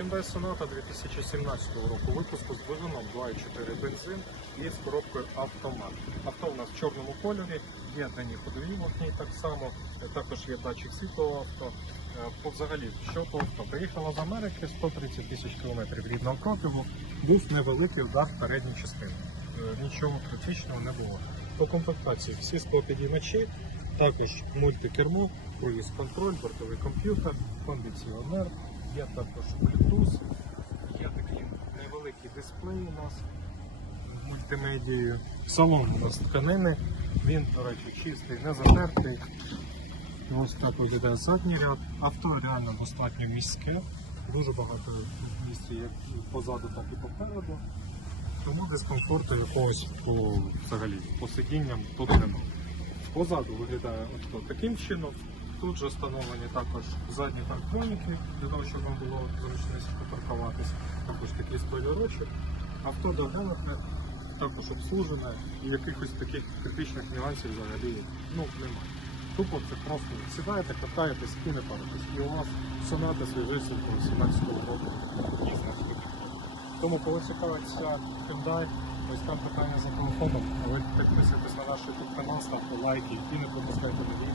Hyundai Sonata 2017 року випуску з двигуном 2.4 бензин і з коробкою автомат. Авто у нас в чорному кольорі, є дані ходові вогні так само, е, також є датчик світла у авто. Е, взагалі, що по авто? Приїхала з Америки 130 тисяч кілометрів рідного пробігу, був невеликий удар в передню частину. Е, Нічого критичного не було. По комплектації всі склопідіймачі, також мультикермо, круїз контроль, бортовий комп'ютер, кондиціонер, є також Bluetooth, є такий невеликий дисплей у нас з мультимедією. Салон у нас тканини, він, до речі, чистий, не затертий. Ось так виглядає задній ряд. Авто реально достатньо міське, дуже багато місця як позаду, так і попереду. Тому дискомфорту якогось по, взагалі, по сидінням тут немає. Позаду виглядає авто таким чином. Тут же встановлені також задні парктроніки, для того, щоб вам було зручніше паркуватись. Також такий спойлерочок. Авто доглянуте, також обслужене і якихось таких критичних нюансів взагалі ну, немає. Тупо це просто сідаєте, катаєтесь і не паритесь. І у вас соната свіжесенького 17 року. Дійсно, тому коли цікавиться Hyundai, ось там питання за телефоном, а ви підписуйтесь на наш YouTube канал, ставте лайки і не пропускайте нові.